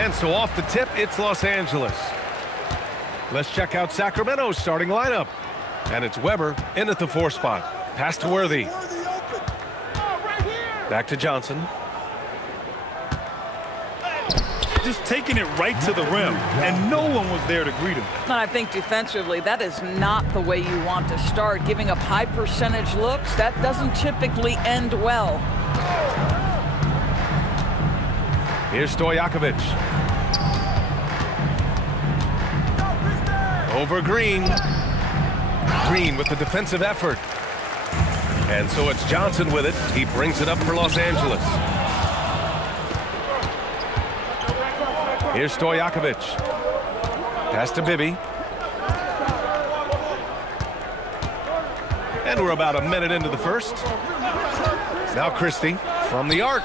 And so off the tip, it's Los Angeles. Let's check out Sacramento's starting lineup. And it's Weber in at the 4 spot. Pass to Worthy. Back to Johnson. Just taking it right to the rim, and no one was there to greet him. I think defensively, that is not the way you want to start. Giving up high percentage looks, that doesn't typically end well. Here's Stojakovic. Over Green. Green with the defensive effort. And so it's Johnson with it. He brings it up for Los Angeles. Here's Stojakovic. Pass to Bibby. And we're about a minute into the first. Now Christie from the arc.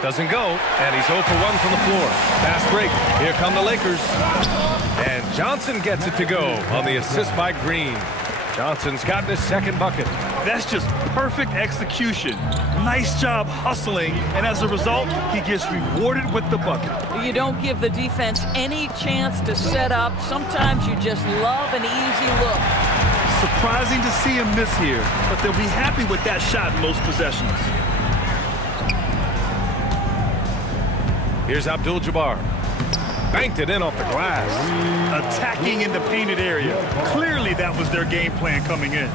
Doesn't go, and he's 0 for 1 from the floor. Fast break. Here come the Lakers. And Johnson gets it to go on the assist by Green. Johnson's gotten his second bucket. That's just perfect execution. Nice job hustling, and as a result, he gets rewarded with the bucket. You don't give the defense any chance to set up. Sometimes you just love an easy look. Surprising to see him miss here, but they'll be happy with that shot most possessions. Here's Abdul-Jabbar. Banked it in off the glass. Attacking in the painted area. Clearly that was their game plan coming in.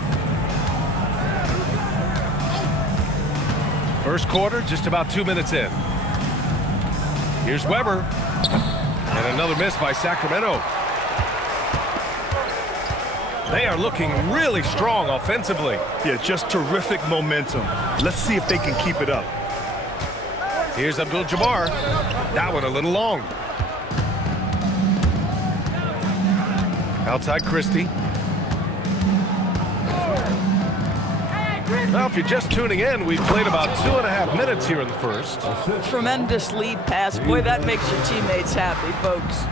First quarter, just about 2 minutes in. Here's Weber. And another miss by Sacramento. They are looking really strong offensively. Yeah, just terrific momentum. Let's see if they can keep it up. Here's Abdul-Jabbar. That one a little long. Outside Christie. Now, if you're just tuning in, we've played about 2.5 minutes here in the first. Tremendous lead pass. Boy, that makes your teammates happy, folks.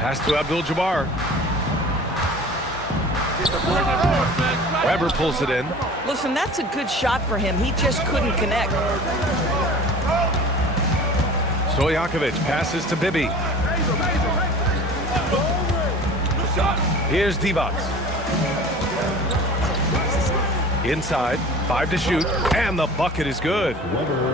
Pass to Abdul-Jabbar. Weber pulls it in. Listen, that's a good shot for him. He just couldn't connect. Stojakovic passes to Bibby. Here's Divac. Inside, 5 to shoot, and the bucket is good.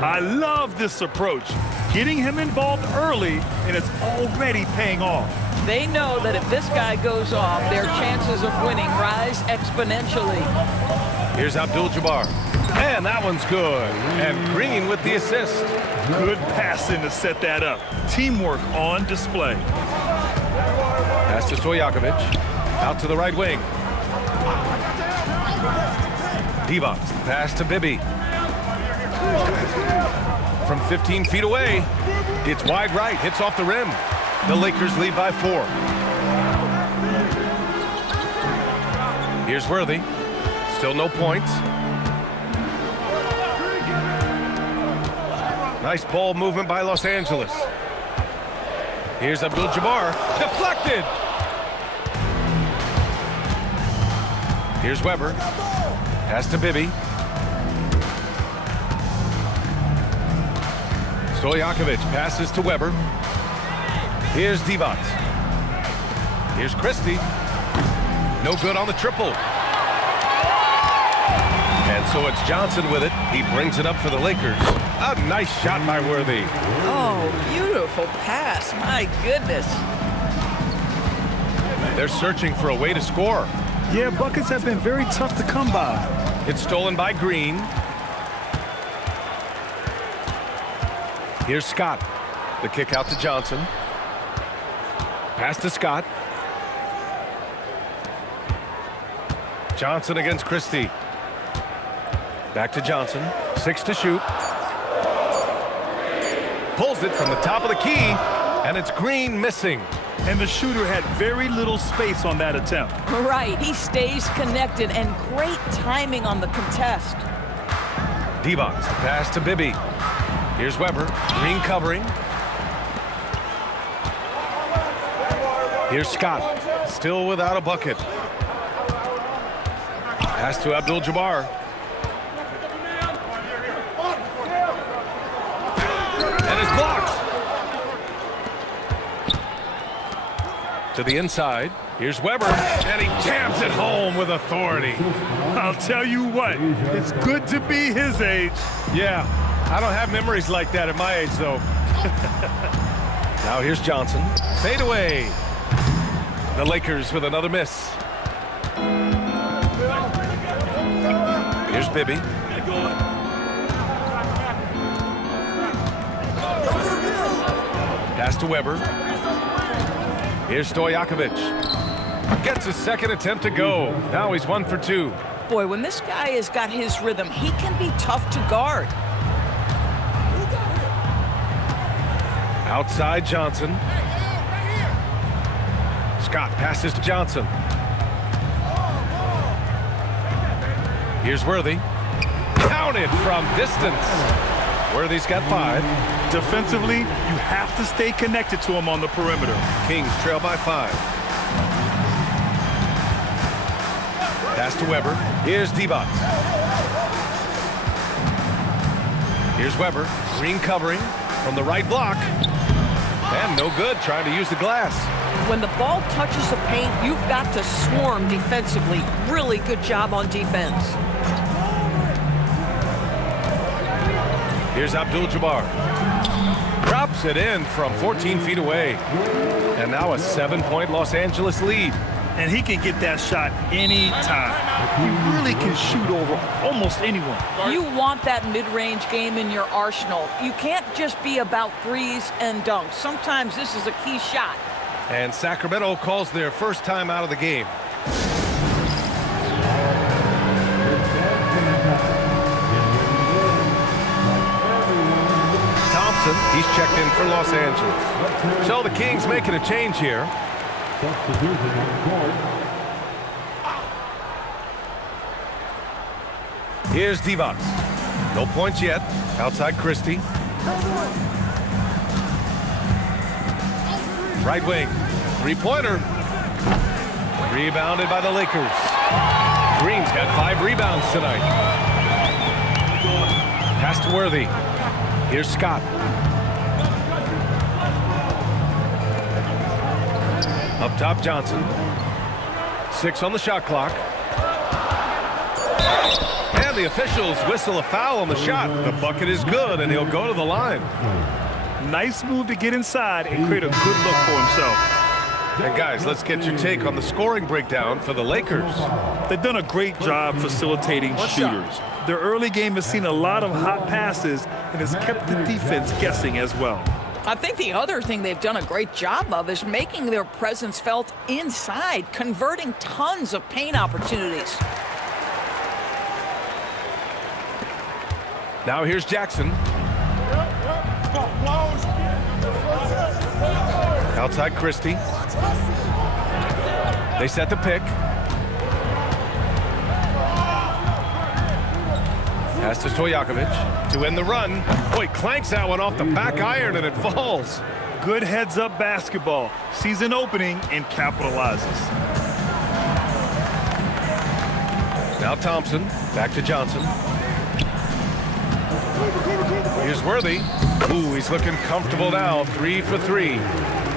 I love this approach. Getting him involved early, and it's already paying off. They know that if this guy goes off, their chances of winning rise exponentially. Here's Abdul-Jabbar. And that one's good. And Green with the assist. Good passing to set that up. Teamwork on display. Pass to Stojakovic. Out to the right wing. Divac, pass to Bibby. From 15 feet away, it's wide right, hits off the rim. The Lakers lead by 4. Here's Worthy. Still no points. Nice ball movement by Los Angeles. Here's Abdul-Jabbar. Deflected! Here's Weber. Pass to Bibby. Stojakovic passes to Weber. Here's Divac. Here's Christie. No good on the triple. And so it's Johnson with it. He brings it up for the Lakers. A nice shot by Worthy. Oh, beautiful pass. My goodness. They're searching for a way to score. Yeah, buckets have been very tough to come by. It's stolen by Green. Here's Scott. The kick out to Johnson. Pass to Scott. Johnson against Christie. Back to Johnson. 6 to shoot. Pulls it from the top of the key, and it's Green missing. And the shooter had very little space on that attempt. Right, he stays connected, and great timing on the contest. Divac, the pass to Bibby. Here's Weber. Green covering. Here's Scott. Still without a bucket. Pass to Abdul-Jabbar. And it's blocked. To the inside. Here's Weber, and he jams it home with authority. I'll tell you what, it's good to be his age. Yeah, I don't have memories like that at my age, though. Now here's Johnson. Fade away. The Lakers with another miss. Here's Bibby. Pass to Weber. Here's Stojakovic. Gets his second attempt to go. Now he's 1 for 2. Boy, when this guy has got his rhythm, he can be tough to guard. Outside Johnson. Scott passes to Johnson. Here's Worthy. Counted from distance. Worthy's got 5. Defensively, you have to stay connected to him on the perimeter. Kings trail by 5. Pass to Weber. Here's Divac. Here's Weber. Green covering from the right block. And no good, trying to use the glass. When the ball touches the paint, you've got to swarm defensively. Really good job on defense. Here's Abdul-Jabbar. Drops it in from 14 feet away. And now a 7-point Los Angeles lead. And he can get that shot anytime. He really can shoot over almost anyone. You want that mid-range game in your arsenal. You can't just be about threes and dunks. Sometimes this is a key shot. And Sacramento calls their first time out of the game. Thompson, he's checked in for Los Angeles. So the Kings making a change here. Here's Divac. No points yet. Outside Christie. Right wing. Three-pointer. Rebounded by the Lakers. Green's got 5 rebounds tonight. Pass to Worthy. Here's Scott. Up top, Johnson. 6 on the shot clock. And the officials whistle a foul on the shot. The bucket is good, and he'll go to the line. Nice move to get inside and create a good look for himself. And guys, let's get your take on the scoring breakdown for the Lakers. They've done a great job facilitating shooters. Their early game has seen a lot of hot passes and has kept the defense guessing as well. I think the other thing they've done a great job of is making their presence felt inside, converting tons of paint opportunities. Now here's Jackson. Outside Christie. They set the pick. Pass to Stojakovic to end the run. Boy, clanks that one off the back iron and it falls. Good heads-up basketball. Sees an opening and capitalizes. Now Thompson. Back to Johnson. Here's Worthy. Ooh, he's looking comfortable now. 3 for 3.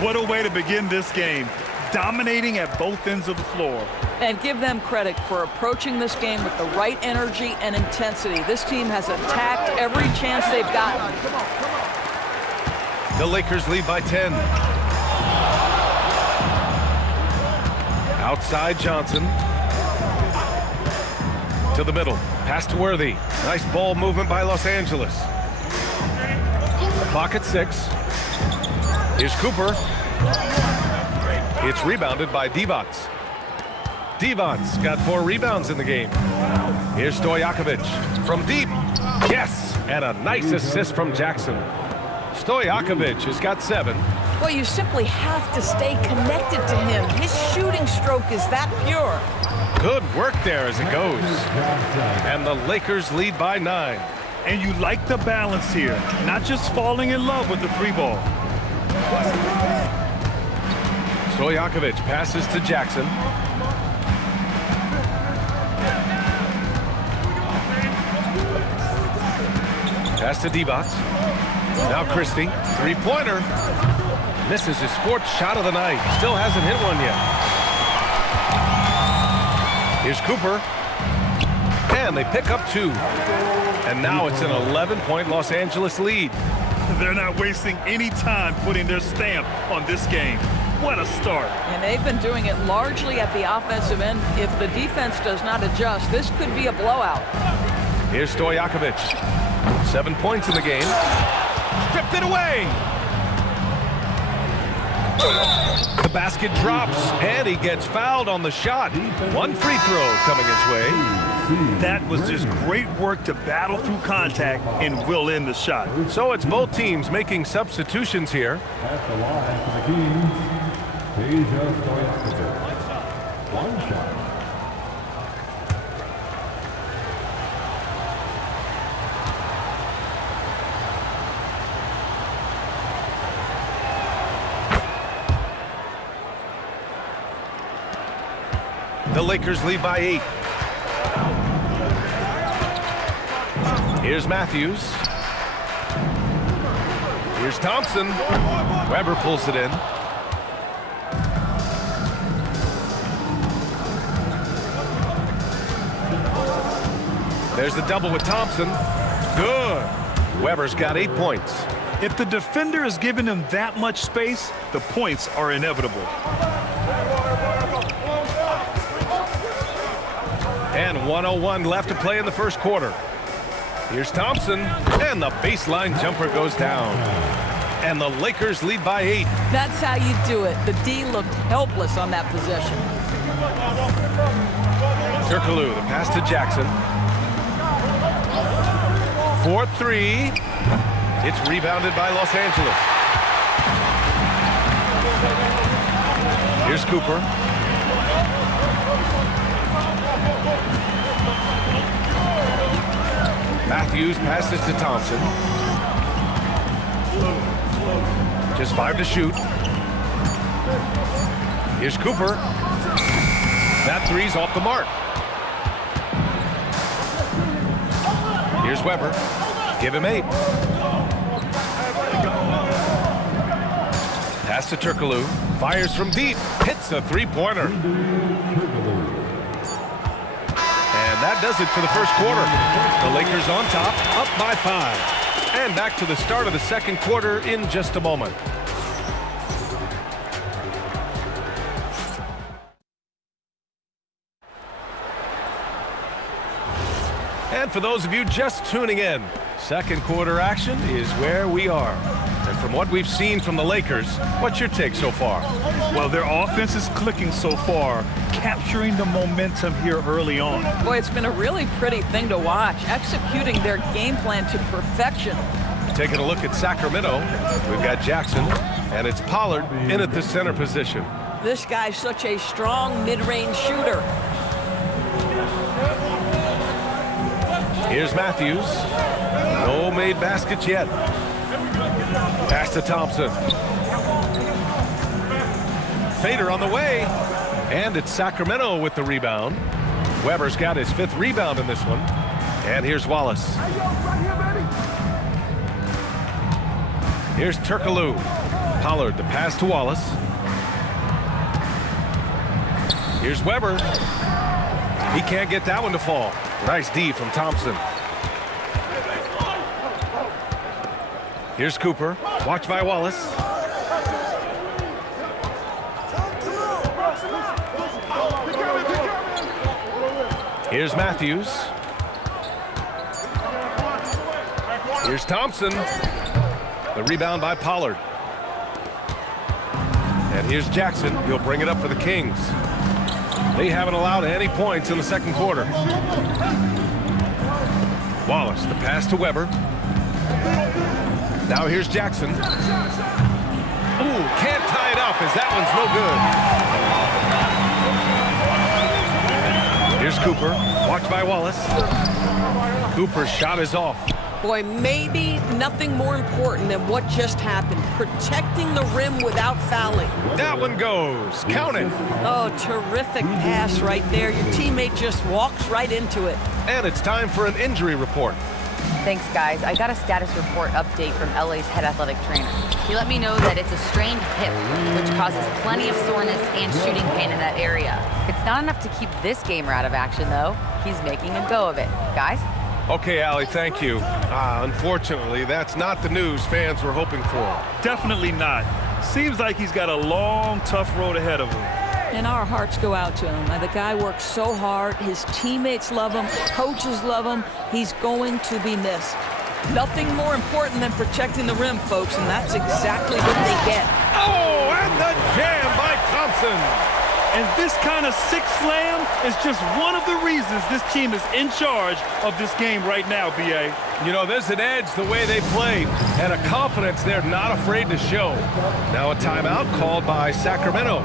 What a way to begin this game. Dominating at both ends of the floor. And give them credit for approaching this game with the right energy and intensity. This team has attacked every chance they've gotten. The Lakers lead by 10. Outside Johnson. To the middle. Pass to Worthy. Nice ball movement by Los Angeles. Clock at 6. Here's Cooper. It's rebounded by Divac. Divac's got 4 rebounds in the game. Here's Stojakovic from deep. Yes, and a nice assist from Jackson. Stojakovic has got 7. Well, you simply have to stay connected to him. His shooting stroke is that pure. Good work there as it goes. And the Lakers lead by 9. And you like the balance here, not just falling in love with the 3-ball. Stojakovic passes to Jackson. Pass to Divac. Now Christie. 3-pointer. Misses his 4th shot of the night. Still hasn't hit one yet. Here's Cooper. And they pick up 2. And now it's an 11-point Los Angeles lead. They're not wasting any time putting their stamp on this game. What a start. And they've been doing it largely at the offensive end. If the defense does not adjust, this could be a blowout. Here's Stojakovic. 7 points in the game. Stripped it away. The basket drops, and he gets fouled on the shot. 1 free throw coming his way. That was just great work to battle through contact and will in the shot. So it's both teams making substitutions here. At the line for the Kings, Peja Stojakovic. 1 shot. The Lakers lead by 8. Here's Matthews. Here's Thompson. Weber pulls it in. There's the double with Thompson. Good. Weber's got 8 points. If the defender is giving him that much space, the points are inevitable. And 1:01 left to play in the first quarter. Here's Thompson, and the baseline jumper goes down. And the Lakers lead by 8. That's how you do it. The D looked helpless on that possession. Turkoglu, the pass to Jackson. 4-3. It's rebounded by Los Angeles. Here's Cooper. Matthews passes to Thompson. Just 5 to shoot. Here's Cooper. That 3's off the mark. Here's Weber. Give him 8. Pass to Turkoglu. Fires from deep. Hits a 3-pointer. And that does it for the first quarter. The Lakers on top, up by 5. And back to the start of the second quarter in just a moment. And for those of you just tuning in, second quarter action is where we are. And from what we've seen from the Lakers, what's your take so far? Well, their offense is clicking so far, capturing the momentum here early on. Boy, it's been a really pretty thing to watch, executing their game plan to perfection. Taking a look at Sacramento, we've got Jackson, and it's Pollard in at the center position. This guy's such a strong mid-range shooter. Here's Matthews. No made baskets yet. Pass to Thompson. Fader on the way. And it's Sacramento with the rebound. Weber's got his 5th rebound in this one. And here's Wallace. Here's Turkoglu. Pollard, the pass to Wallace. Here's Weber. He can't get that one to fall. Nice D from Thompson. Here's Cooper. Watch by Wallace. Here's Matthews. Here's Thompson. The rebound by Pollard. And here's Jackson. He'll bring it up for the Kings. They haven't allowed any points in the second quarter. Wallace, the pass to Weber. Now here's Jackson. Ooh, can't tie it up as that one's no good. Here's Cooper. Watch by Wallace. Cooper's shot is off. Boy, maybe nothing more important than what just happened. Protecting the rim without fouling. That one goes. Count it. Oh, terrific pass right there. Your teammate just walks right into it. And it's time for an injury report. Thanks, guys. I got a status report update from LA's head athletic trainer. He let me know that it's a strained hip, which causes plenty of soreness and shooting pain in that area. It's not enough to keep this gamer out of action, though. He's making a go of it. Guys? Okay, Allie, thank you. Unfortunately, that's not the news fans were hoping for. Definitely not. Seems like he's got a long, tough road ahead of him. And our hearts go out to him. The guy works so hard. His teammates love him. Coaches love him. He's going to be missed. Nothing more important than protecting the rim, folks, and that's exactly what they get. Oh, and the jam by Thompson. And this kind of sick slam is just one of the reasons this team is in charge of this game right now, B.A. You know, there's an edge the way they play and a confidence they're not afraid to show. Now a timeout called by Sacramento.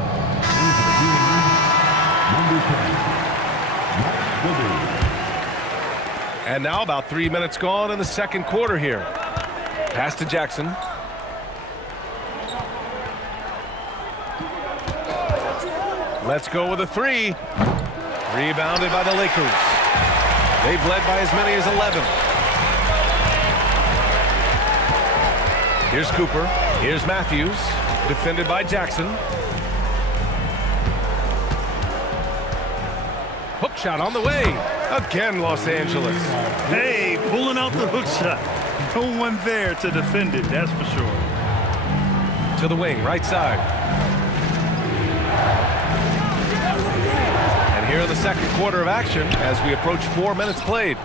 And now about 3 minutes gone in the second quarter here. Pass to Jackson. Let's go with a three. Rebounded by the Lakers. They've led by as many as 11. Here's Cooper. Here's Matthews. Defended by Jackson. Hook shot on the way. Again, Los Angeles. Hey, pulling out the hook shot. No one there to defend it, that's for sure. To the wing, right side. And here in the second quarter of action as we approach 4 minutes played.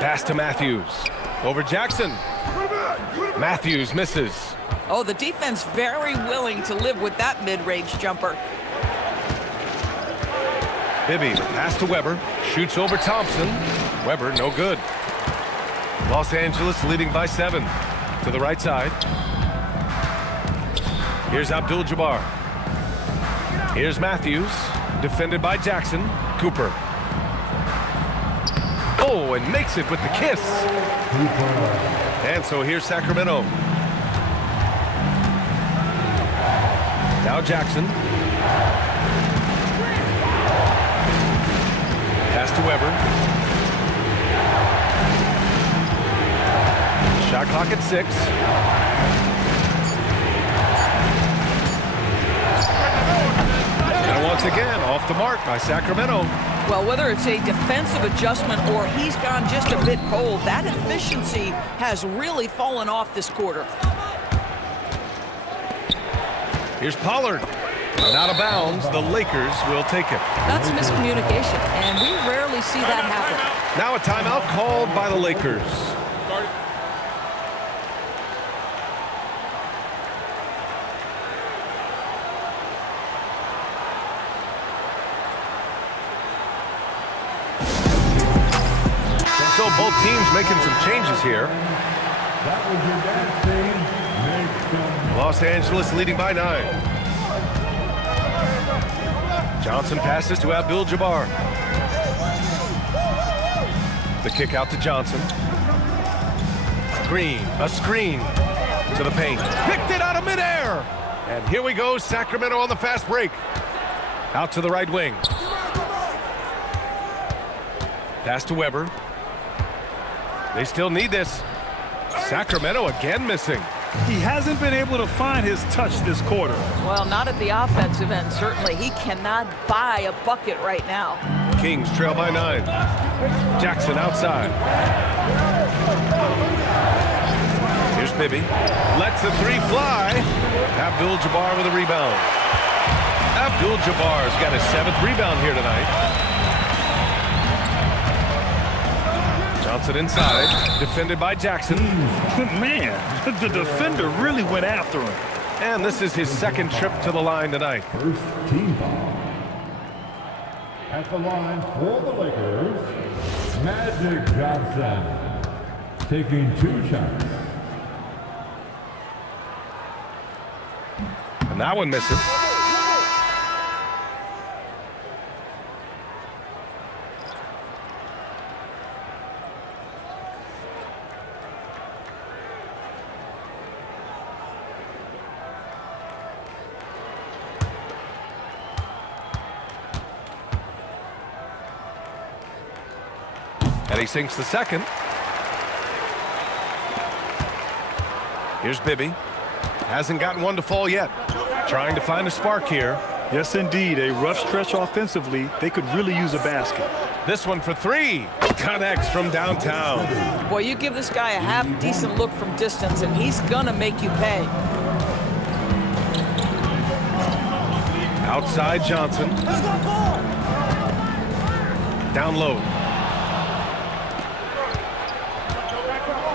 Pass to Matthews. Over Jackson. Matthews misses. Oh, the defense very willing to live with that mid-range jumper. Bibby, pass to Weber. Shoots over Thompson. Weber, no good. Los Angeles leading by 7. To the right side. Here's Abdul-Jabbar. Here's Matthews. Defended by Jackson. Cooper. Oh, and makes it with the kiss. And so here's Sacramento. Now Jackson. Pass to Weber. Shot clock at 6. And once again, off the mark by Sacramento. Well, whether it's a defensive adjustment or he's gone just a bit cold, that efficiency has really fallen off this quarter. Here's Pollard. And out of bounds, the Lakers will take it. That's miscommunication, and we rarely see that happen. Now a timeout called by the Lakers. So both teams making some changes here. That was your dance team. Make some. Los Angeles leading by 9. Johnson passes to Abdul-Jabbar. The kick out to Johnson. Green, a screen to the paint. Picked it out of midair. And here we go, Sacramento on the fast break. Out to the right wing. Pass to Weber. They still need this. Sacramento again missing. He hasn't been able to find his touch this quarter. Well, not at the offensive end, certainly. He cannot buy a bucket right now. Kings trail by 9. Jackson outside. Here's Bibby. Lets the three fly. Abdul-Jabbar with a rebound. Abdul-Jabbar's got his 7th rebound here tonight. Johnson inside, defended by Jackson. Man, the defender really went after him. And this is his 2nd trip to the line tonight. First team foul. At the line for the Lakers, Magic Johnson. Taking 2 shots. And that one misses. And he sinks the second. Here's Bibby. Hasn't gotten one to fall yet. Trying to find a spark here. Yes, indeed. A rough stretch offensively. They could really use a basket. This one for three. Connects from downtown. Boy, you give this guy a half-decent look from distance, and he's gonna make you pay. Outside Johnson. Down low.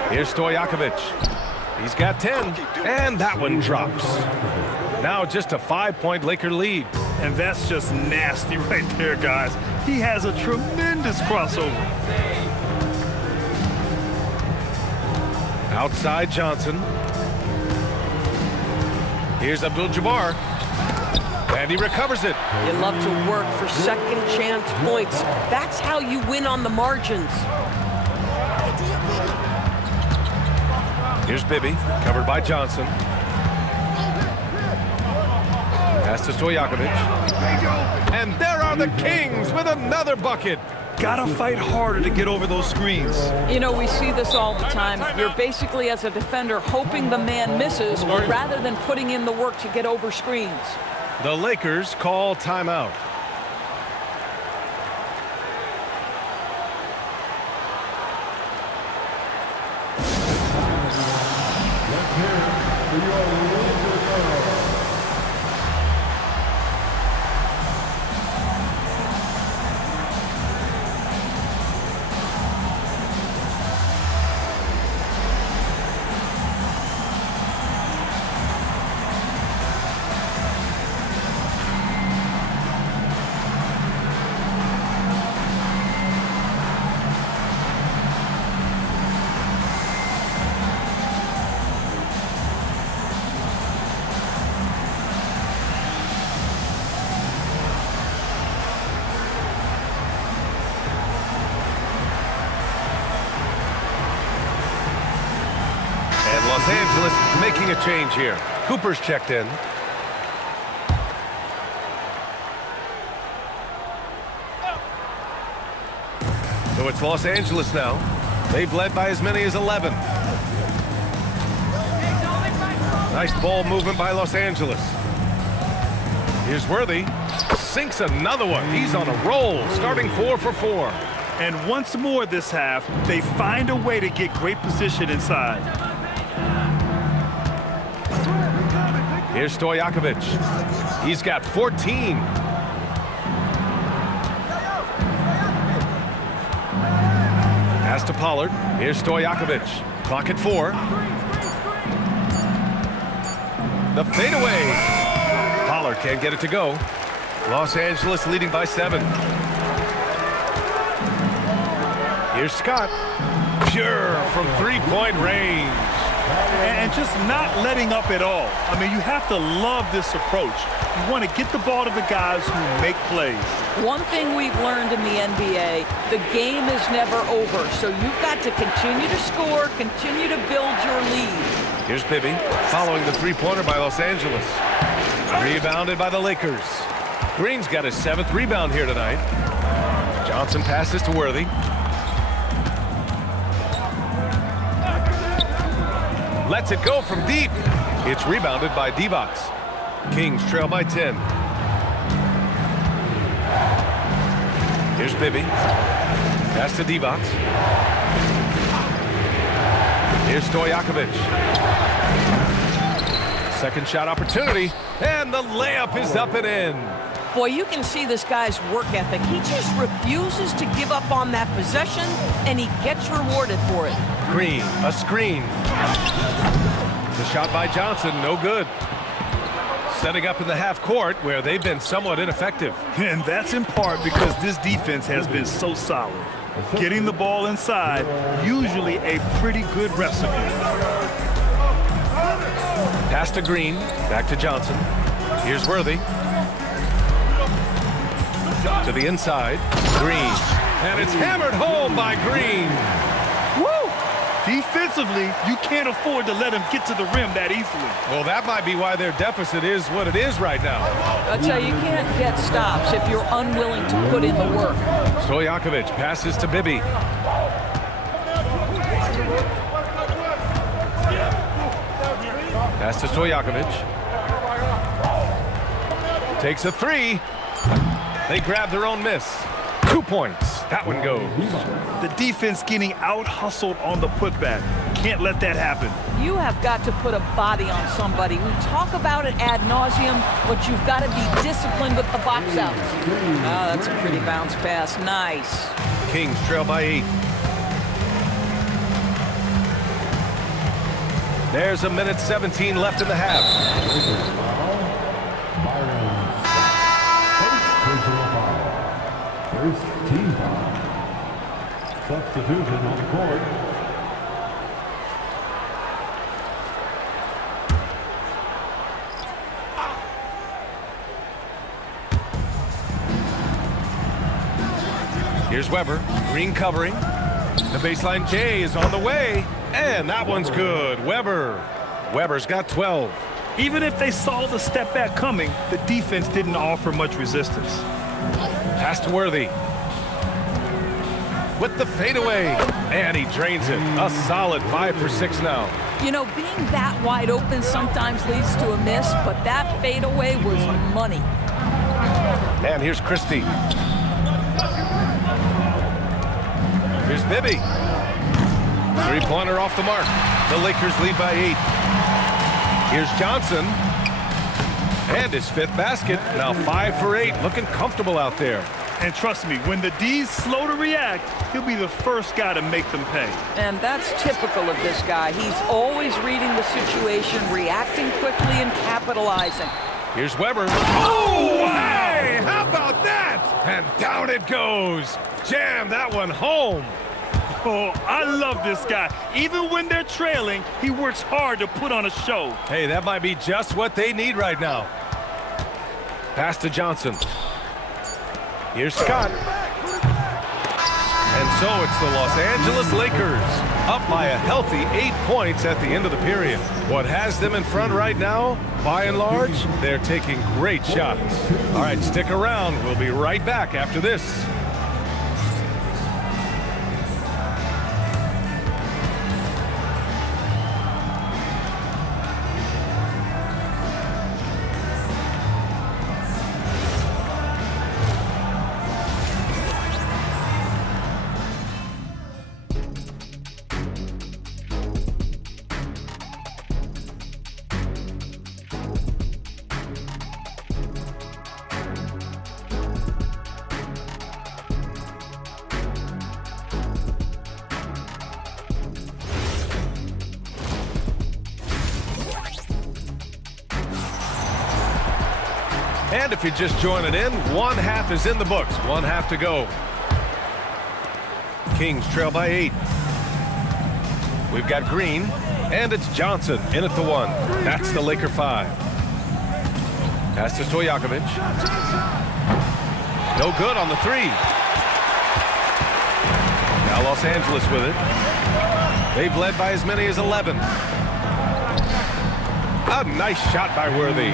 Here's Stojakovic. He's got 10, and that one drops. Now just a 5-point Laker lead. And that's just nasty right there, guys. He has a tremendous crossover. Outside Johnson. Here's Abdul-Jabbar. And he recovers it. You love to work for second chance points. That's how you win on the margins. Here's Bibby, covered by Johnson. Pass to Stojakovic. And there are the Kings with another bucket. Gotta fight harder to get over those screens. You know, we see this all the time. You're basically, as a defender, hoping the man misses rather than putting in the work to get over screens. The Lakers call timeout. Los Angeles making a change here. Cooper's checked in. So it's Los Angeles now. They've led by as many as 11. Nice ball movement by Los Angeles. Here's Worthy. Sinks another one. He's on a roll, starting 4 for 4. And once more this half, they find a way to get great position inside. Here's Stojakovic. He's got 14. Pass to Pollard. Here's Stojakovic. Clock at 4. The fadeaway. Pollard can't get it to go. Los Angeles leading by 7. Here's Scott. Pure from three-point range. And just not letting up at all. I mean, you have to love this approach. You want to get the ball to the guys who make plays. One thing we've learned in the NBA, the game is never over. So you've got to continue to score, continue to build your lead. Here's Bibby following the three-pointer by Los Angeles. Rebounded by the Lakers. Green's got his 7th rebound here tonight. Johnson passes to Worthy. Lets it go from deep. It's rebounded by Divac. Kings trail by 10. Here's Bibby. Pass to Divac. Here's Stojakovic. Second shot opportunity. And the layup is up and in. Boy, you can see this guy's work ethic. He just refuses to give up on that possession, and he gets rewarded for it. Green, a screen. The shot by Johnson, no good. Setting up in the half court where they've been somewhat ineffective. And that's in part because this defense has been so solid. Getting the ball inside, usually a pretty good recipe. Pass to Green, back to Johnson. Here's Worthy. To the inside, Green. And it's hammered home by Green. Woo! Defensively, you can't afford to let him get to the rim that easily. Well, that might be why their deficit is what it is right now. I'll tell you, you can't get stops if you're unwilling to put in the work. Stojakovic passes to Bibby. Pass to Stojakovic. Takes a three. They grab their own miss. 2 points. That one goes. The defense getting out-hustled on the putback. Can't let that happen. You have got to put a body on somebody. We talk about it ad nauseum, but you've got to be disciplined with the box outs. Oh, that's a pretty bounce pass. Nice. Kings trail by 8. There's a minute 17 left in the half. First team foul. Substitution on the court. Here's Weber. Green covering. The baseline K is on the way. And that one's good. Weber's got 12. Even if they saw the step back coming, the defense didn't offer much resistance. Pass to Worthy. With the fadeaway. And he drains it. A solid 5 for 6 now. You know, being that wide open sometimes leads to a miss, but that fadeaway was money. And here's Christie. Here's Bibby. Three-pointer off the mark. The Lakers lead by 8. Here's Johnson. And his 5th basket. Now 5 for 8. Looking comfortable out there. And trust me, when the D's slow to react, he'll be the first guy to make them pay. And that's typical of this guy. He's always reading the situation, reacting quickly, and capitalizing. Here's Weber. Oh, hey! How about that? And down it goes. Jam that one home. Oh, I love this guy. Even when they're trailing, he works hard to put on a show. Hey, that might be just what they need right now. Pass to Johnson. Here's Scott. And so it's the Los Angeles Lakers up by a healthy 8 points at the end of the period. What has them in front right now, by and large, they're taking great shots. All right, stick around. We'll be right back after this. And if you're just joining in, one half is in the books. One half to go. Kings trail by 8. We've got Green, and it's Johnson in at the 1. That's the Laker 5. Pass to Stojakovic. No good on the 3. Now Los Angeles with it. They've led by as many as 11. A nice shot by Worthy.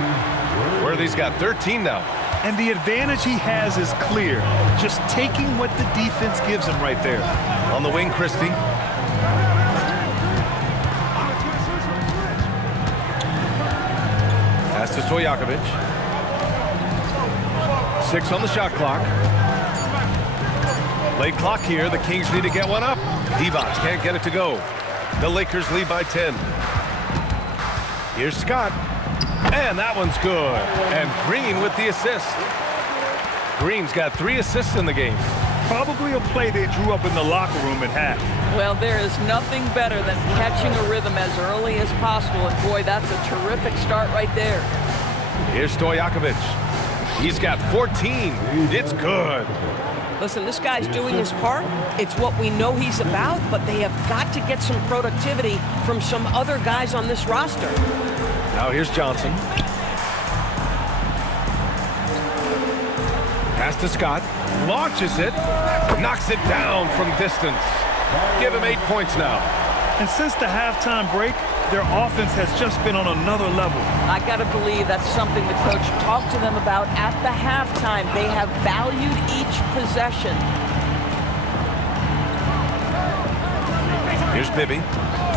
Worthy's got 13 now. And the advantage he has is clear. Just taking what the defense gives him right there. On the wing, Christie. Pass to Stojakovic. 6 on the shot clock. Late clock here. The Kings need to get one up. Divac can't get it to go. The Lakers lead by 10. Here's Scott. And that one's good. And Green with the assist. Green's got 3 assists in the game. Probably a play they drew up in the locker room at half. Well, there is nothing better than catching a rhythm as early as possible. And boy, that's a terrific start right there. Here's Stojakovic. He's got 14. It's good. Listen, this guy's doing his part. It's what we know he's about, but they have got to get some productivity from some other guys on this roster. Now here's Johnson. Pass to Scott. Launches it. Knocks it down from distance. Give him 8 points now. And since the halftime break, their offense has just been on another level. I got to believe that's something the coach talked to them about at the halftime. They have valued each possession. Here's Bibby.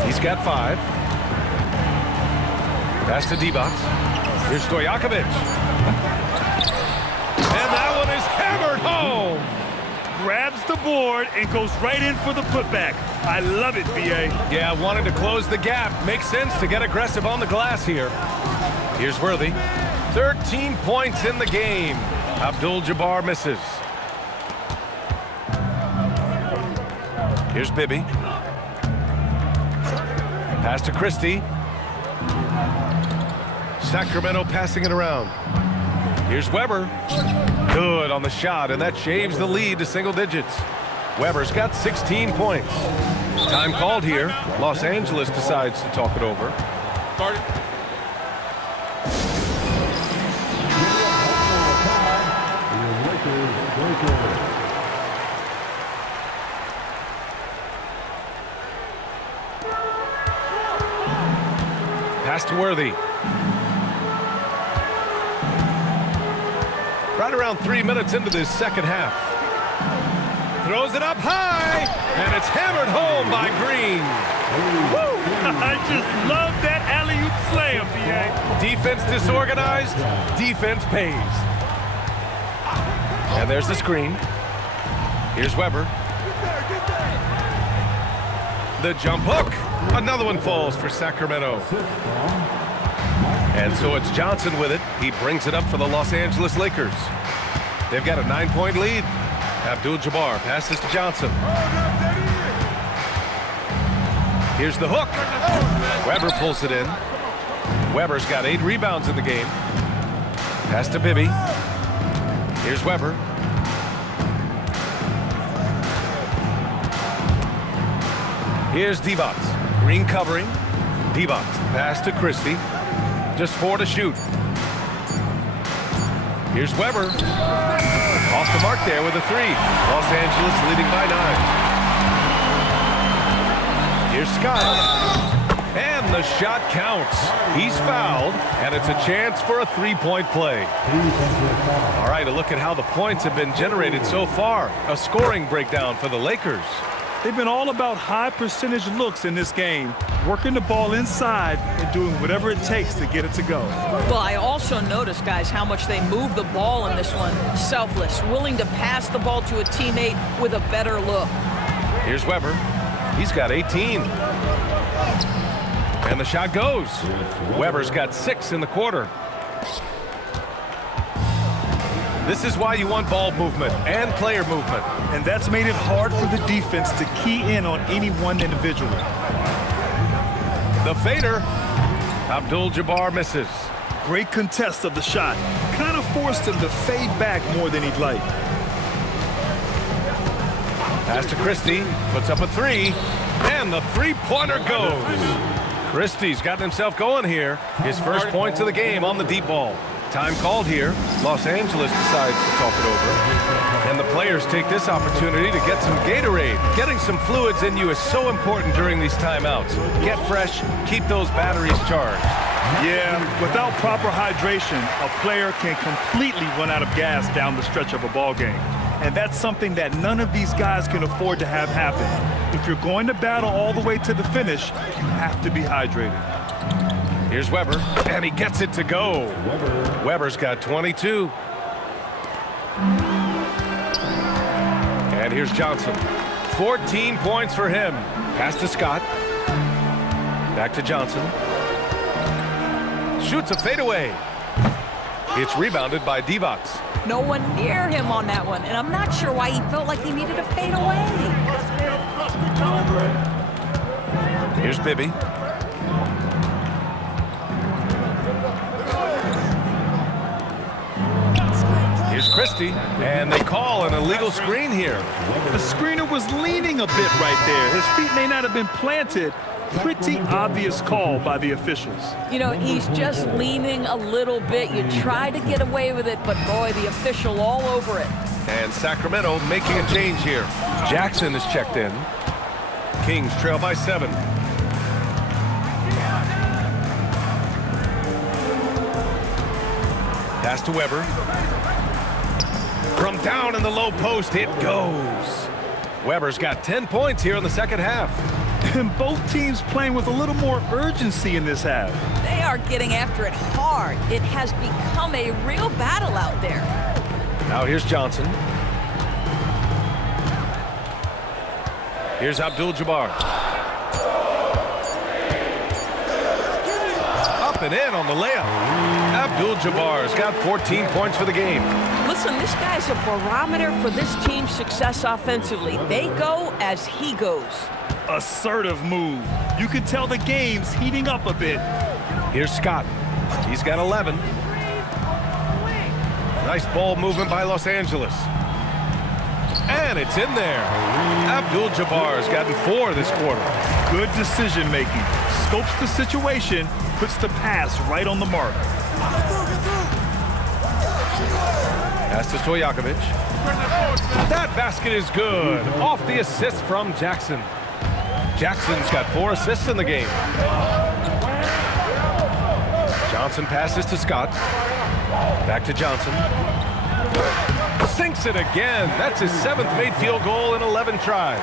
He's got 5. Pass to Divac. Here's Stojakovic. And that one is hammered home. Grabs the board and goes right in for the putback. I love it, B.A. Yeah, wanted to close the gap. Makes sense to get aggressive on the glass here. Here's Worthy. 13 points in the game. Abdul-Jabbar misses. Here's Bibby. Pass to Christie. Sacramento passing it around. Here's Weber. Good on the shot, and that shaves the lead to single digits. Weber's got 16 points. Time called here. Los Angeles decides to talk it over. Start it. Pass to Worthy. Right around 3 minutes into this second half. Throws it up high, and it's hammered home by Green. Woo! I just love that alley-oop slam, B.A. Defense disorganized, defense pays. And there's the screen. Here's Weber. The jump hook. Another one falls for Sacramento. And so it's Johnson with it. He brings it up for the Los Angeles Lakers. They've got a 9-point lead. Abdul-Jabbar passes to Johnson. Here's the hook. Weber pulls it in. Weber's got 8 rebounds in the game. Pass to Bibby. Here's Weber. Here's Divac. Green covering. Divac. Pass to Christie. Just 4 to shoot. Here's Weber. Off the mark there with a 3. Los Angeles leading by 9. Here's Scott. And the shot counts. He's fouled, and it's a chance for a 3-point play. All right, a look at how the points have been generated so far. A scoring breakdown for the Lakers. They've been all about high percentage looks in this game, working the ball inside and doing whatever it takes to get it to go. Well, I also noticed, guys, how much they move the ball in this one. Selfless, willing to pass the ball to a teammate with a better look. Here's Weber. He's got 18. And the shot goes. Weber's got 6 in the quarter. This is why you want ball movement and player movement. And that's made it hard for the defense to key in on any one individual. The fader. Abdul-Jabbar misses. Great contest of the shot. Kind of forced him to fade back more than he'd like. Pass to Christie. Puts up a 3. And the 3-pointer goes. Christie's gotten himself going here. His first points of the game on the deep ball. Time called here. Los Angeles decides to talk it over. And the players take this opportunity to get some Gatorade. Getting some fluids in you is so important during these timeouts. Get fresh, keep those batteries charged. Yeah, without proper hydration, a player can completely run out of gas down the stretch of a ball game. And that's something that none of these guys can afford to have happen. If you're going to battle all the way to the finish, you have to be hydrated. Here's Weber, and he gets it to go. Weber's got 22. And here's Johnson. 14 points for him. Pass to Scott. Back to Johnson. Shoots a fadeaway. It's rebounded by Divac. No one near him on that one, and I'm not sure why he felt like he needed to fade away. Here's Bibby. Here's Christie, and they call an illegal screen here. The screener was leaning a bit right there. His feet may not have been planted. Pretty obvious call by the officials. You know, he's just leaning a little bit. You try to get away with it, but boy, the official all over it. And Sacramento making a change here. Jackson is checked in. Kings trail by 7. Pass to Weber. From down in the low post, it goes. Weber's got 10 points here in the second half. And both teams playing with a little more urgency in this half. They are getting after it hard. It has become a real battle out there. Now here's Johnson. Here's Abdul-Jabbar. Up and in on the layup. Abdul-Jabbar's got 14 points for the game. Listen, this guy's a barometer for this team's success offensively. They go as he goes. Assertive move. You can tell the game's heating up a bit. Here's Scott. He's got 11. Nice ball movement by Los Angeles. And it's in there. Abdul-Jabbar's gotten 4 this quarter. Good decision making. Scopes the situation, puts the pass right on the mark. Pass to Stojakovic. That basket is good. Off the assist from Jackson. Jackson's got 4 assists in the game. Johnson passes to Scott. Back to Johnson. Sinks it again. That's his 7th made field goal in 11 tries.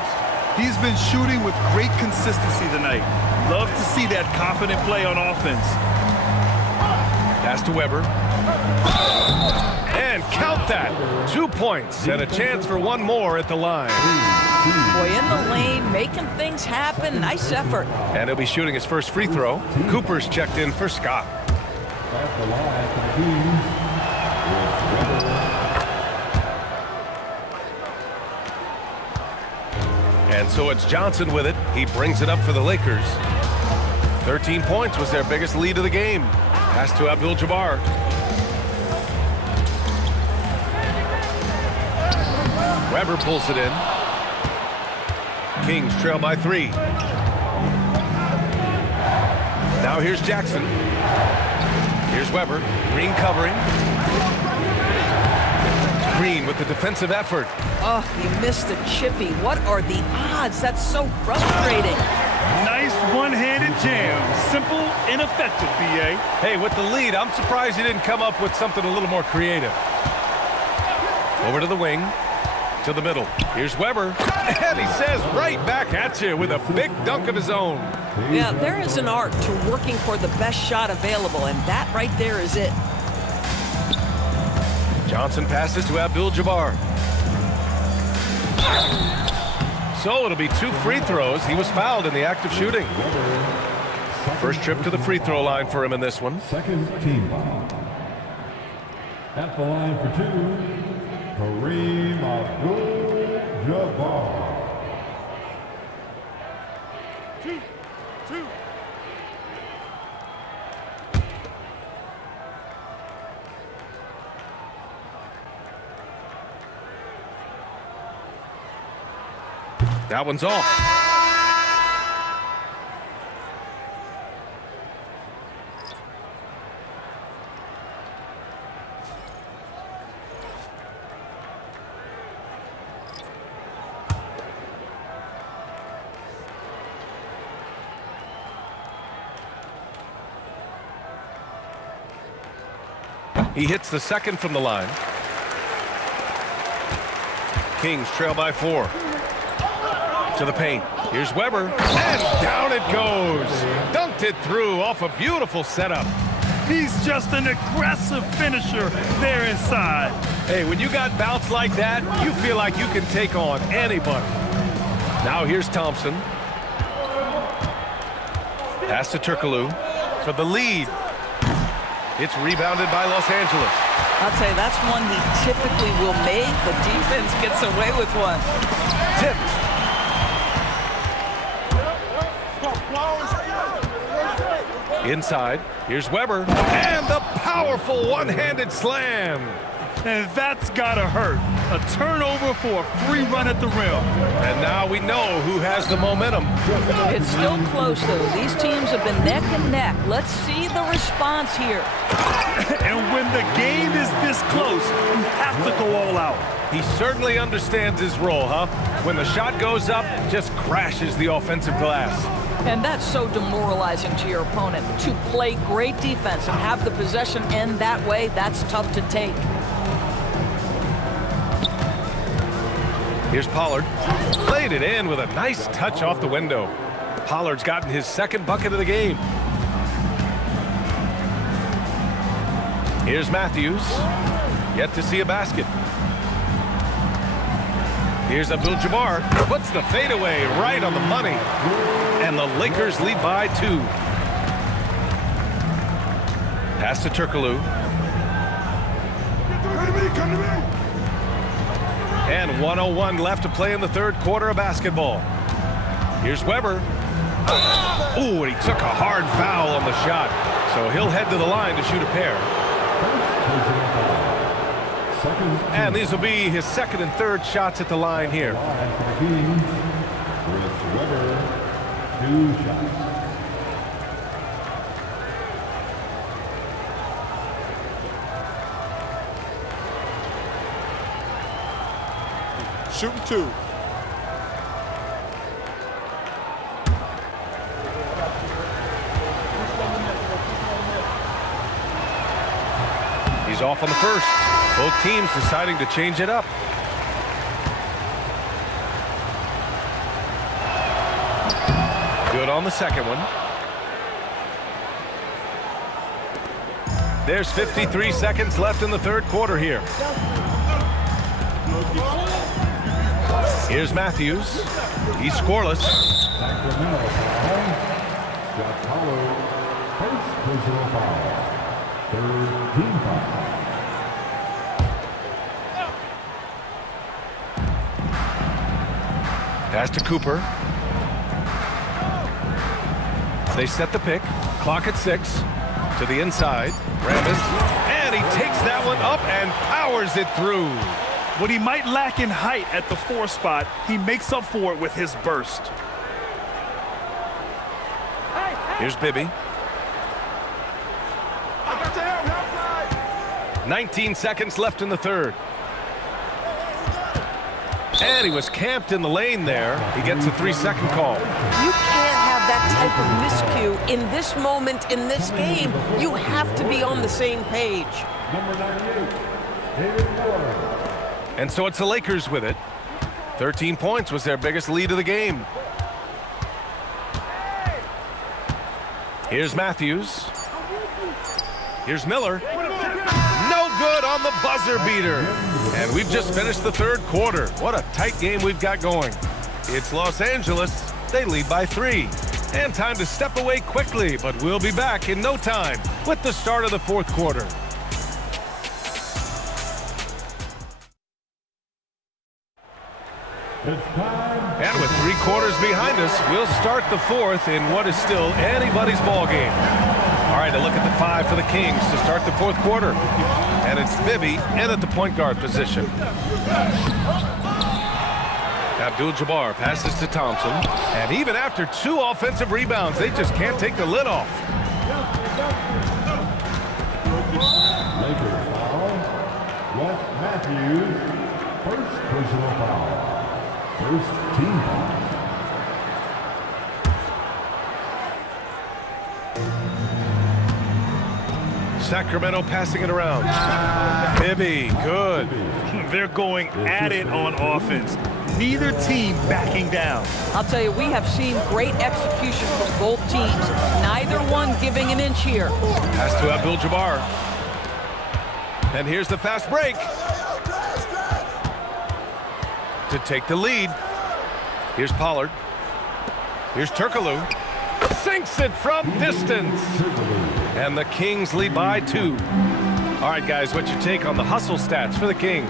He's been shooting with great consistency tonight. Love to see that confident play on offense. Pass to Weber. And count that. 2 points and a chance for 1 more at the line. Boy, in the lane, making things happen. Nice effort. And he'll be shooting his first free throw. Cooper's checked in for Scott. At the line for the Kings is Weber. And so it's Johnson with it. He brings it up for the Lakers. 13 points was their biggest lead of the game. Pass to Abdul-Jabbar. Weber pulls it in. Kings trail by 3. Now here's Jackson. Here's Weber. Green covering. Green with the defensive effort. Oh, he missed the chippy. What are the odds? That's so frustrating. Nice one-handed jam. Simple and effective, B.A. Hey, with the lead, I'm surprised he didn't come up with something a little more creative. Over to the wing. To the middle. Here's Weber. And he says right back at you with a big dunk of his own. Yeah, there is an art to working for the best shot available, and that right there is it. Johnson passes to Abdul-Jabbar. So it'll be 2 free throws. He was fouled in the act of shooting. First trip to the free throw line for him in this one. Second team foul. At the line for 2, Kareem Abdul-Jabbar. That one's off. He hits the second from the line. Kings trail by 4. To the paint. Here's Weber. And down it goes. Dunked it through off a beautiful setup. He's just an aggressive finisher there inside. Hey, when you got bounce like that, you feel like you can take on anybody. Now here's Thompson. Pass to Turkoglu for the lead. It's rebounded by Los Angeles. I'll tell you, that's one he typically will make. The defense gets away with one. Tipped. Inside, here's Weber, and the powerful one-handed slam. And that's gotta hurt. A turnover for a free run at the rim. And now we know who has the momentum. It's still close, though. These teams have been neck and neck. Let's see the response here. And when the game is this close, you have to go all out. He certainly understands his role, huh? When the shot goes up, just crashes the offensive glass. And that's so demoralizing to your opponent. To play great defense and have the possession end that way, that's tough to take. Here's Pollard. Played it in with a nice touch off the window. Pollard's gotten his second bucket of the game. Here's Matthews. Yet to see a basket. Here's Abdul-Jabbar. Puts the fadeaway right on the money. And the Lakers lead by 2. Pass to Turkoglu. And 1:01 left to play in the third quarter of basketball. Here's Weber. Ooh, and he took a hard foul on the shot. So he'll head to the line to shoot a pair. And these will be his second and third shots at the line here. Weber, 2 shots. Shooting 2. He's off on the first. Both teams deciding to change it up. Good on the second one. There's 53 seconds left in the third quarter here. Here's Matthews. He's scoreless. Sacramento foul. Scott Pollard, first personal foul. Third team foul. Pass to Cooper. They set the pick. Clock at 6. To the inside. Rambis. And he takes that one up and powers it through. What he might lack in height at the 4 spot, he makes up for it with his burst. Here's Bibby. 19 seconds left in the third. And he was camped in the lane there. He gets a 3-second call. You can't have that type of miscue in this moment in this game. You have to be on the same page. Number 98, David Moore. And so it's the Lakers with it. 13 points was their biggest lead of the game. Here's Matthews. Here's Miller. No good on the buzzer beater. And we've just finished the third quarter. What a tight game we've got going. It's Los Angeles. They lead by 3. And time to step away quickly, but we'll be back in no time with the start of the fourth quarter. It's time. And with 3 quarters behind us, we'll start the fourth in what is still anybody's ball game. All right, a look at the 5 for the Kings to start the fourth quarter. And it's Bibby in at the point guard position. Abdul-Jabbar passes to Thompson. And even after 2 offensive rebounds, they just can't take the lid off. Lakers foul. Wes Matthews, first personal foul. First team foul. Sacramento passing it around. Bibby, good. They're going at it on offense. Neither team backing down. I'll tell you, we have seen great execution from both teams. Neither one giving an inch here. Pass to Abdul-Jabbar. And here's the fast break. To take the lead. Here's Pollard. Here's Turkoglu. Sinks it from distance. And the Kings lead by 2. All right, guys, what's your take on the hustle stats for the Kings?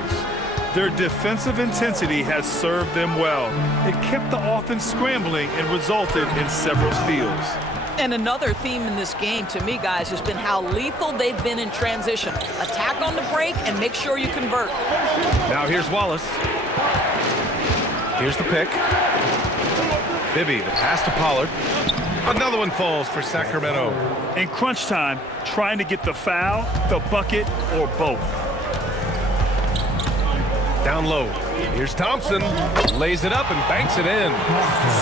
Their defensive intensity has served them well. It kept the offense scrambling and resulted in several steals. And another theme in this game, to me, guys, has been how lethal they've been in transition. Attack on the break and make sure you convert. Now here's Wallace. Here's the pick. Bibby, the pass to Pollard. Another one falls for Sacramento. In crunch time, trying to get the foul, the bucket, or both. Down low. Here's Thompson. Lays it up and banks it in.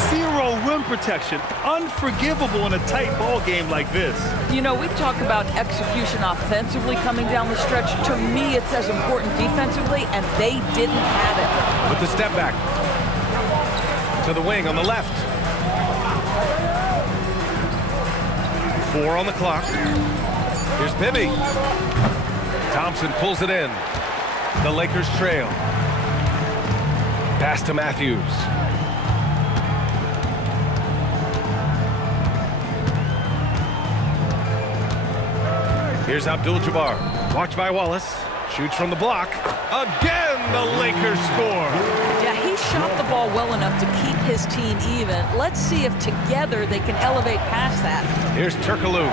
0 rim protection. Unforgivable in a tight ball game like this. You know, we talk about execution offensively coming down the stretch. To me, it's as important defensively, and they didn't have it. With the step back. To the wing on the left. 4 on the clock. Here's Bibby. Thompson pulls it in. The Lakers trail. Pass to Matthews. Here's Abdul-Jabbar. Watch by Wallace. Shoots from the block. Again, the Lakers score. Yeah, he shot the ball well enough to keep his team even. Let's see if together they can elevate past that. Here's Turkoglu.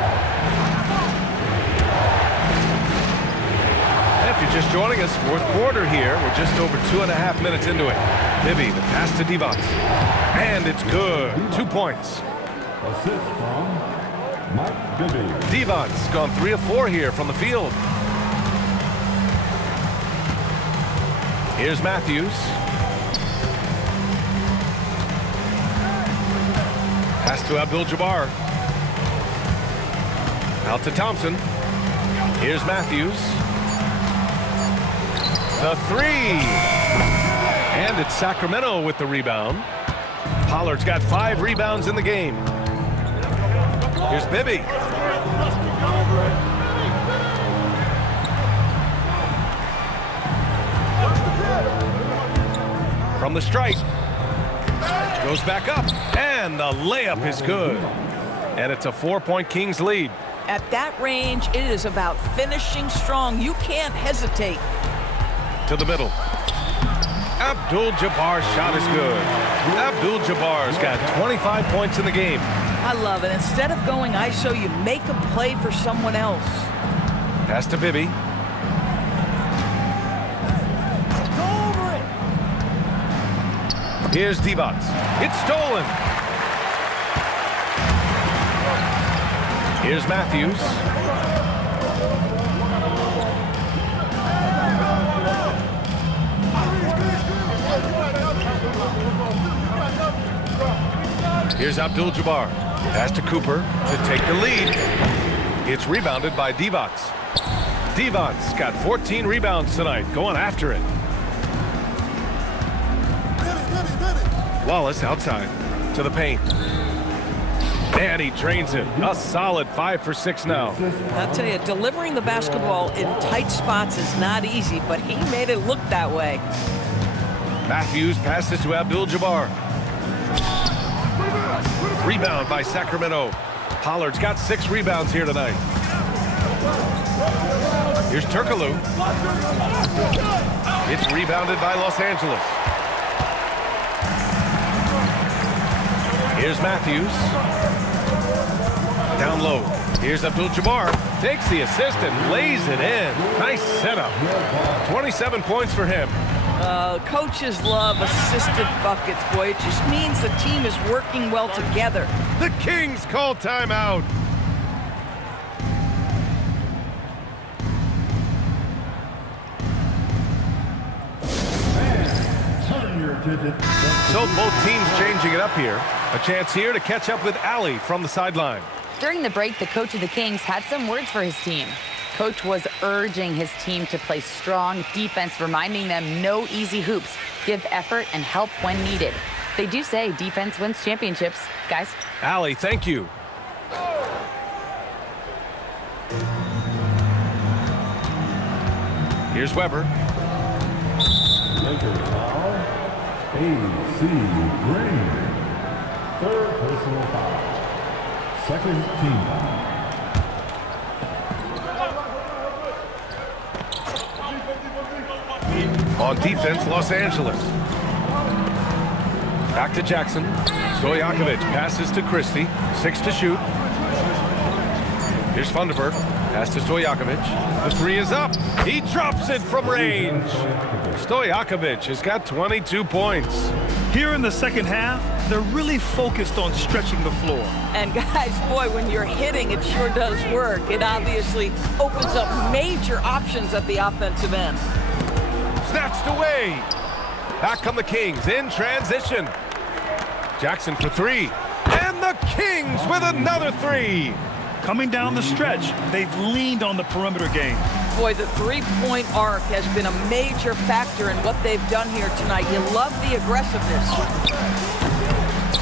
If you're just joining us, fourth quarter here. We're just over 2.5 minutes into it. Bibby, the pass to Divac. And it's good. 2 points. Assist from Mike Bibby. Divac's gone 3 of 4 here from the field. Here's Matthews. Pass to Abdul-Jabbar. Out to Thompson. Here's Matthews. The 3. And it's Sacramento with the rebound. Pollard's got 5 rebounds in the game. Here's Bibby. From the stripe. Goes back up. And the layup is good. And it's a 4-point Kings lead. At that range, it is about finishing strong. You can't hesitate. To the middle. Abdul-Jabbar's shot is good. Abdul-Jabbar's got 25 points in the game. I love it. Instead of going ISO, you make a play for someone else. Pass to Bibby. Here's Divac. It's stolen. Here's Matthews. Here's Abdul-Jabbar. Pass to Cooper to take the lead. It's rebounded by Divac. Divac's got 14 rebounds tonight, going after it. Wallace outside to the paint. And he drains it. A solid 5 for 6 now. I'll tell you, delivering the basketball in tight spots is not easy, but he made it look that way. Matthews passes to Abdul-Jabbar. Rebound by Sacramento. Pollard's got 6 rebounds here tonight. Here's Turkoglu. It's rebounded by Los Angeles. Here's Matthews. Down low. Here's Abdul-Jabbar. Takes the assist and lays it in. Nice setup. 27 points for him. Coaches love assisted buckets, boy. It just means the team is working well together. The Kings call timeout. So both teams changing it up here. A chance here to catch up with Allie from the sideline. During the break, the coach of the Kings had some words for his team. Coach was urging his team to play strong defense, reminding them no easy hoops, give effort and help when needed. They do say defense wins championships, guys. Allie, thank you. Here's Weber. Lakers foul. A.C. Green. 3rd personal foul. 2nd team foul. On defense, Los Angeles. Back to Jackson. Stojakovic passes to Christie. 6 to shoot. Here's Funderburk. Pass to Stojakovic. The 3 is up. He drops it from range. Stojakovic has got 22 points. Here in the second half, they're really focused on stretching the floor. And guys, boy, when you're hitting, it sure does work. It obviously opens up major options at the offensive end. Snatched away. Back come the Kings in transition. Jackson for 3. And the Kings with another 3. Coming down the stretch, they've leaned on the perimeter game. Boy, the three-point arc has been a major factor in what they've done here tonight. You love the aggressiveness.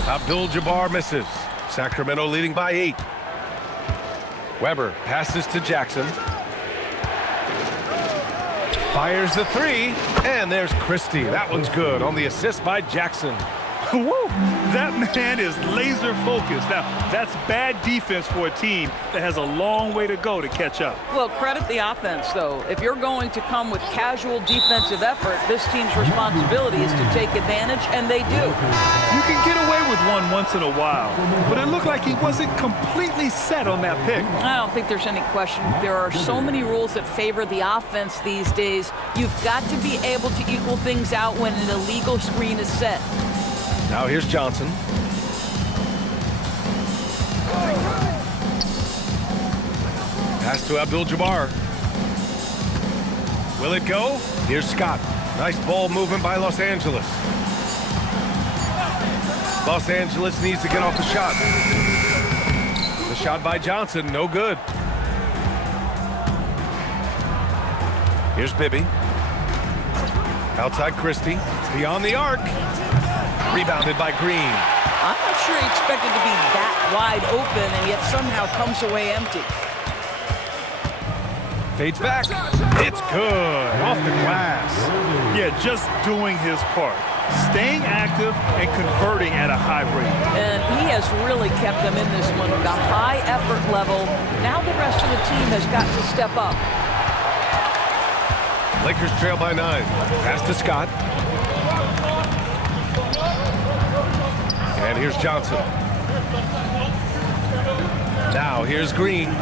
Abdul-Jabbar misses. Sacramento leading by 8. Weber passes to Jackson. Fires the three, and there's Christie. That one's good on the assist by Jackson. Woo! That man is laser focused. Now, that's bad defense for a team that has a long way to go to catch up. Well, credit the offense, though. If you're going to come with casual defensive effort, this team's responsibility is to take advantage, and they do. You can get away with one once in a while, but it looked like he wasn't completely set on that pick. I don't think there's any question. There are so many rules that favor the offense these days. You've got to be able to equal things out when an illegal screen is set. Now here's Johnson. Pass to Abdul-Jabbar. Will it go? Here's Scott. Nice ball movement by Los Angeles. Los Angeles needs to get off the shot. The shot by Johnson, no good. Here's Bibby. Outside Christie. Beyond the arc. Rebounded by Green. I'm not sure he expected to be that wide open and yet somehow comes away empty. Fades back. It's good. Off the glass. Yeah, just doing his part. Staying active and converting at a high rate. And he has really kept them in this one with a high effort level. Now the rest of the team has got to step up. Lakers trail by 9. Pass to Scott. And here's Johnson. Now here's Green.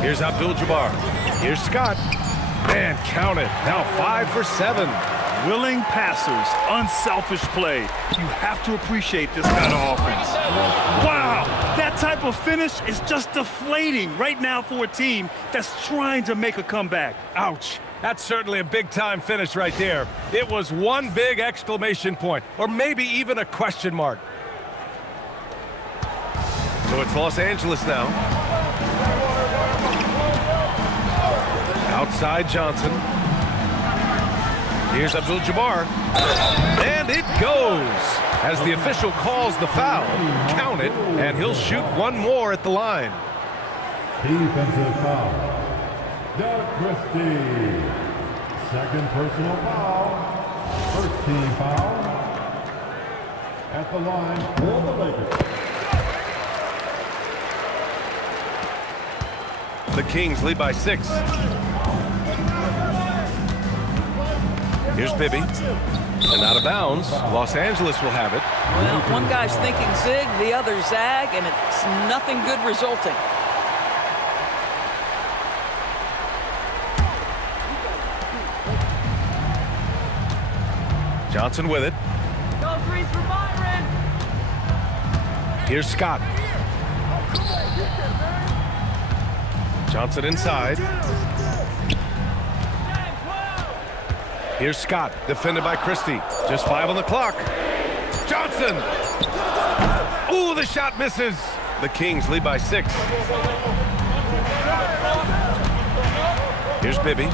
Here's Abdul-Jabbar. Here's Scott. And count it. Now 5 for 7. Willing passers, unselfish play. You have to appreciate this kind of offense. Wow, that type of finish is just deflating right now for a team that's trying to make a comeback. Ouch. That's certainly a big-time finish right there. It was one big exclamation point, or maybe even a question mark. So it's Los Angeles now. Outside Johnson. Here's Abdul-Jabbar. And it goes. As the official calls the foul, count it, and he'll shoot one more at the line. Defensive foul. Doug Christie. Second personal foul. First team foul. At the line for the Lakers. The Kings lead by 6. Here's Bibby. And out of bounds, Los Angeles will have it. Well, one guy's thinking zig, the other zag, and it's nothing good resulting. Johnson with it. Here's Scott. Johnson inside. Here's Scott, defended by Christie. Just 5 on the clock. Johnson! Ooh, the shot misses. The Kings lead by 6. Here's Bibby.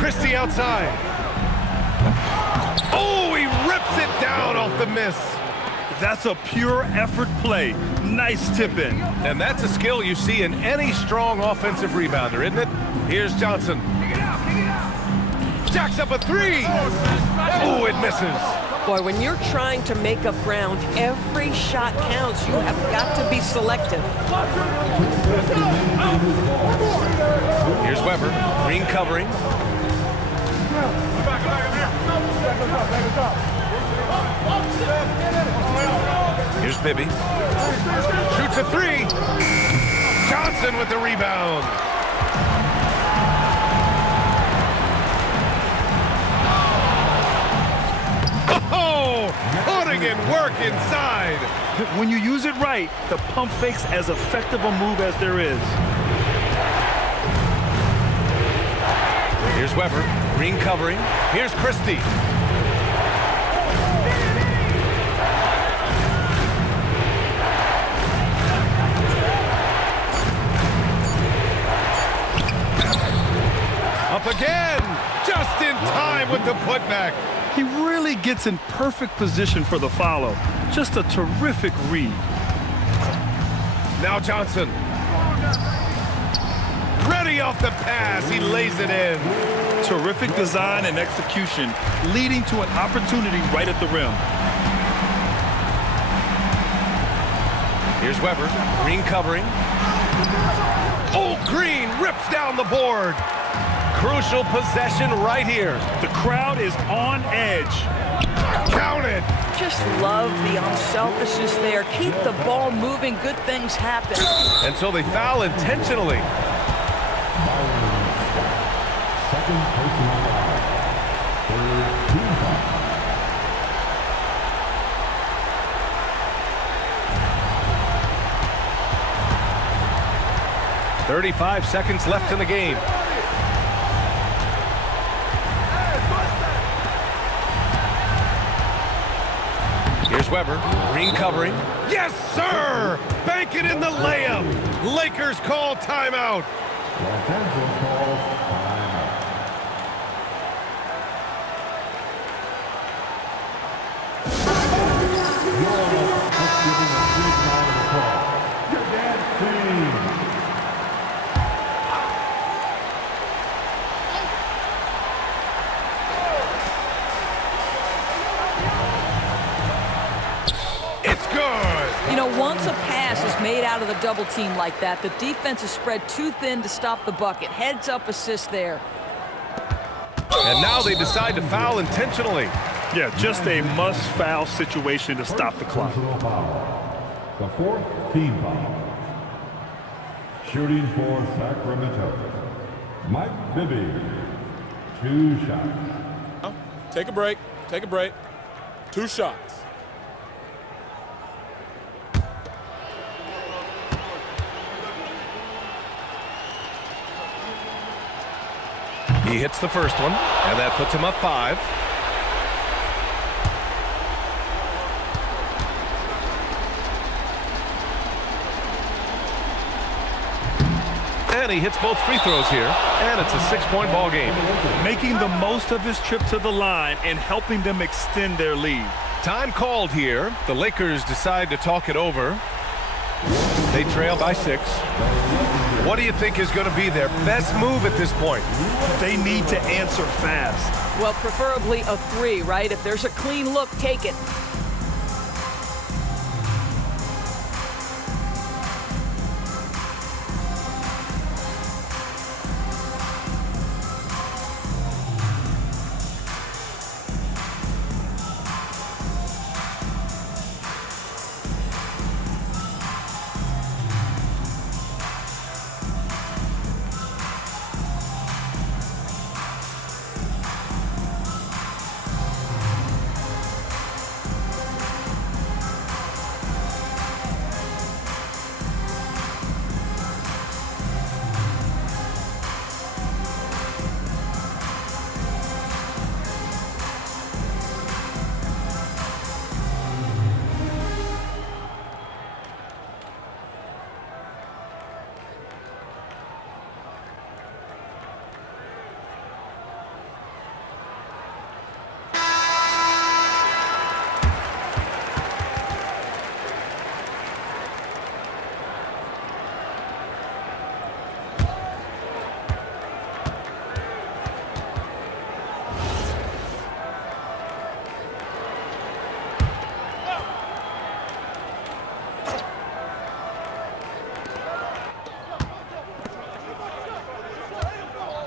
Christie outside. Oh, he rips it down off the miss. That's a pure effort play. Nice tip in. And that's a skill you see in any strong offensive rebounder, isn't it? Here's Johnson. Jacks up a 3. Oh, it misses. Boy, when you're trying to make up ground, every shot counts. You have got to be selective. Here's Weber. Green covering. Here's Bibby. Shoots a 3. Johnson with the rebound. Oh, putting in work inside. When you use it right, the pump fake's as effective a move as there is. Here's Weber. Green covering. Here's Christie. Up again. Just in time with the putback. He really gets in perfect position for the follow. Just a terrific read. Now Johnson. Ready off the pass. He lays it in. Terrific design and execution, leading to an opportunity right at the rim. Here's Weber. Green covering. Oh, Green rips down the board. Crucial possession right here. The crowd is on edge. Count it. Just love the unselfishness there. Keep the ball moving. Good things happen. And so they foul intentionally. Second personal foul. Third team foul. .35 seconds left in the game. Here's Weber. Green covering. Yes, sir! Bank it in the layup. Lakers call timeout. Los Angeles calls timeout. Let's give him a big round of applause. Your dance team. It's good. You know, once a pass is made out of the double team like that, the defense is spread too thin to stop the bucket. Heads up assist there. And now they decide to foul intentionally. Yeah, just a must-foul situation to stop the clock. Personal foul. The fourth team foul. Shooting for Sacramento. Mike Bibby. 2 shots. Take a break. Take a break. 2 shots. He hits the first one, and that puts him up 5. And he hits both free throws here, and it's a 6-point ball game. Making the most of his trip to the line and helping them extend their lead. Time called here. The Lakers decide to talk it over. They trail by 6. What do you think is going to be their best move at this point? They need to answer fast. Well, preferably a 3, right? If there's a clean look, take it.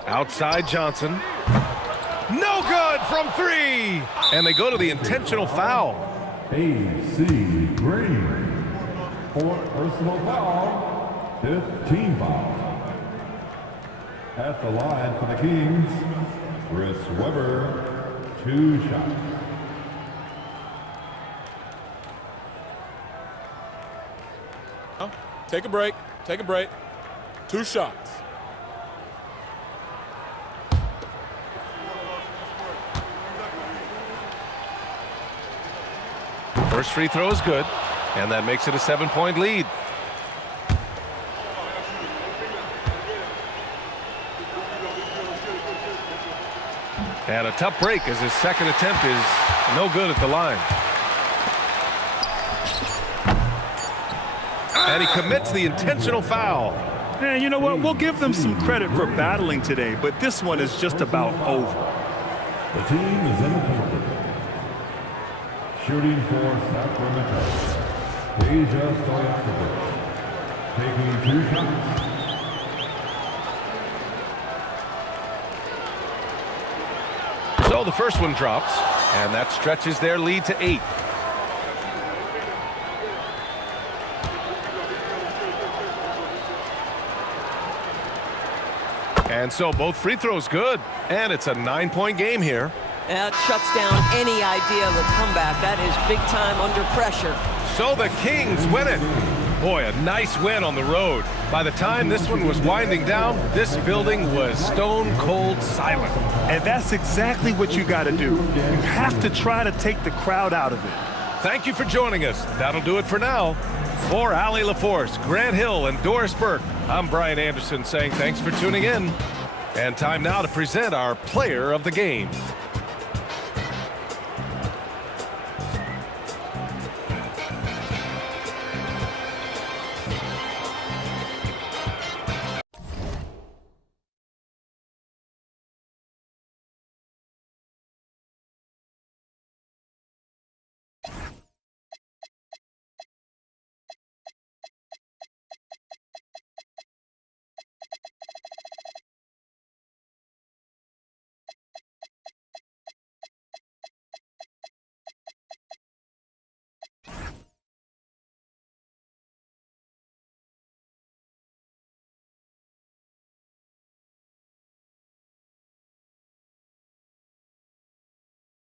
Outside Johnson. No good from 3. And they go to the intentional foul. A.C. Green. 4th personal foul. 5th team foul. At the line for the Kings, Chris Weber. 2 shots. Take a break. Take a break. 2 shots. First free throw is good, and that makes it a 7-point lead. And a tough break as his second attempt is no good at the line. And he commits the intentional foul. And you know what? We'll give them some credit for battling today, but this one is just about over. The team is in the corner. Shooting for Sacramento. Deja Stojakovic. Taking 2 shots. So the first one drops, and that stretches their lead to 8. And so both free throws good, and it's a 9-point game here. That shuts down any idea of a comeback. That is big time under pressure. So the Kings win it. Boy, a nice win on the road. By the time this one was winding down, this building was stone cold silent. And that's exactly what you got to do. You have to try to take the crowd out of it. Thank you for joining us. That'll do it for now. For Allie LaForce, Grant Hill, and Doris Burke, I'm Brian Anderson saying thanks for tuning in. And time now to present our player of the game.